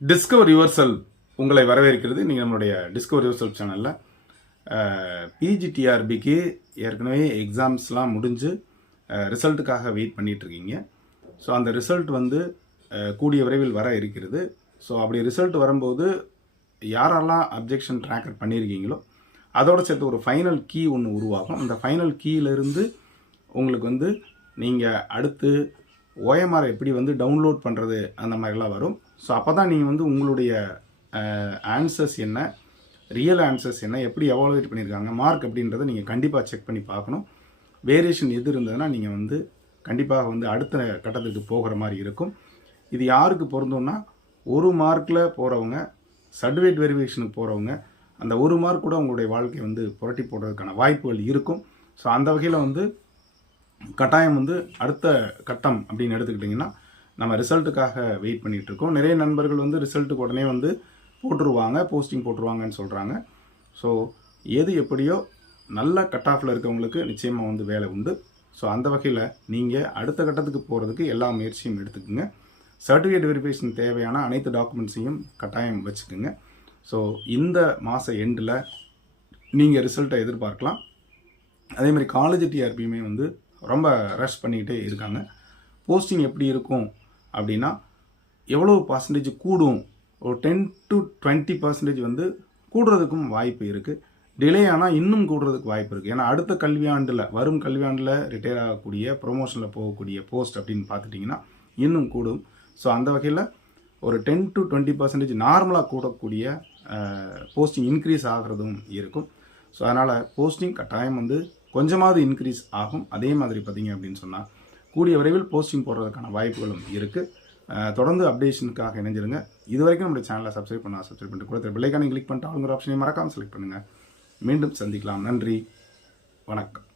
Discover your உங்களை வரவேற்கிறது. நீங்கள் நம்மளுடைய டிஸ்கவர் யுவர் செல்ஃப் சேனலில் பிஜிடிஆர்பிக்கு ஏற்கனவே எக்ஸாம்ஸ்லாம் முடிஞ்சு ரிசல்ட்டுக்காக வெயிட் பண்ணிகிட்ருக்கீங்க ஸோ அந்த ரிசல்ட் வந்து கூடிய விரைவில் வர இருக்கிறது. ஸோ அப்படி ரிசல்ட் வரும்போது யாரெல்லாம் அப்ஜெக்ஷன் ட்ராக்கர் பண்ணியிருக்கீங்களோ அதோடு சேர்த்து ஒரு ஃபைனல் கீ ஒன்று உருவாகும். அந்த ஃபைனல் கீயிலிருந்து உங்களுக்கு வந்து நீங்கள் அடுத்து ஓஎம்ஆர் எப்படி வந்து டவுன்லோட் பண்ணுறது அந்த மாதிரிலாம் வரும். ஸோ அப்போ தான் நீங்கள் வந்து உங்களுடைய ஆன்சர்ஸ் என்ன ரியல் ஆன்சர்ஸ் என்ன எப்படி எவாலுவேட் பண்ணியிருக்காங்க மார்க் அப்படின்றத நீங்கள் கண்டிப்பாக செக் பண்ணி பார்க்கணும். வேரியேஷன் எது இருந்ததுன்னா நீங்கள் வந்து கண்டிப்பாக வந்து அடுத்த கட்டத்துக்கு போகிற மாதிரி இருக்கும். இது யாருக்கு பொருந்தோம்னா ஒரு மார்க்கில் போகிறவங்க சர்டிஃபிகேட் வெரிஃபிகேஷனுக்கு போகிறவங்க அந்த ஒரு மார்க் கூட உங்களுடைய வாழ்க்கையை வந்து புரட்டி போடுறதுக்கான வாய்ப்புகள் இருக்கும். ஸோ அந்த வகையில் வந்து கட்டாயம் வந்து அடுத்த கட்டம் அப்படின்னு எடுத்துக்கிட்டிங்கன்னா நம்ம ரிசல்ட்டுக்காக வெயிட் பண்ணிகிட்ருக்கோம். நிறைய நண்பர்கள் வந்து ரிசல்ட்டுக்கு உடனே வந்து போட்டுருவாங்க போஸ்டிங் போட்டுருவாங்கன்னு சொல்கிறாங்க ஸோ எது எப்படியோ நல்ல கட் ஆஃபில் இருக்கவங்களுக்கு நிச்சயமாக வந்து வேலை உண்டு. ஸோ அந்த வகையில் நீங்கள் அடுத்த கட்டத்துக்கு போகிறதுக்கு எல்லா முயற்சியும் எடுத்துக்கோங்க. சர்டிஃபிகேட் வெரிஃபிகேஷன் தேவையான அனைத்து டாக்குமெண்ட்ஸையும் கட்டாயம் வச்சுக்கோங்க. ஸோ இந்த மாத எண்டில் நீங்கள் ரிசல்ட்டை எதிர்பார்க்கலாம். அதே மாதிரி காலேஜ் டிஆர்பியுமே வந்து ரொம்ப ரஷ் பண்ணிக்கிட்டே இருக்காங்க. போஸ்டிங் எப்படி இருக்கும்? அப்படின்னா எவ்வளோ பர்சன்டேஜ் கூடும்? ஒரு டென் டு டுவெண்ட்டி பர்சன்டேஜ் வந்து கூடுறதுக்கும் வாய்ப்பு இருக்குது டிலே ஆனால் இன்னும் கூடுறதுக்கு வாய்ப்பு இருக்குது ஏன்னா அடுத்த கல்வியாண்டில் வரும் கல்வியாண்டில் ரிட்டையர் ஆகக்கூடிய ப்ரொமோஷனில் போகக்கூடிய போஸ்ட் அப்படின்னு பார்த்துட்டிங்கன்னா இன்னும் கூடும். ஸோ அந்த வகையில் ஒரு டென் டு டுவெண்ட்டி பர்சன்டேஜ் நார்மலாக கூடக்கூடிய போஸ்டிங் இன்க்ரீஸ் ஆகிறதும் இருக்கும். ஸோ அதனால் போஸ்டிங் கட்டாயம் வந்து கொஞ்சமாவது இன்க்ரீஸ் ஆகும். அதே மாதிரி பார்த்தீங்க அப்படின்னு சொன்னால் கூடிய விரைவில் போஸ்டிங் போடுறதுக்கான வாய்ப்புகளும் இருக்குது தொடர்ந்து அப்டேஷனுக்காக இணைஞ்சிருங்க. இது வரைக்கும் நம்மளுடைய சேனலை சப்ஸ்கிரைப் பண்ணா சப்ஸ்கிரைப் பண்ணிட்டு கூட பிள்ளைக்கான கிளிக் பண்ணிட்டு ஆளுங்கிற ஆப்ஷனையும் மறக்காமல் செலக்ட் பண்ணுங்கள் மீண்டும் சந்திக்கலாம். நன்றி. வணக்கம்.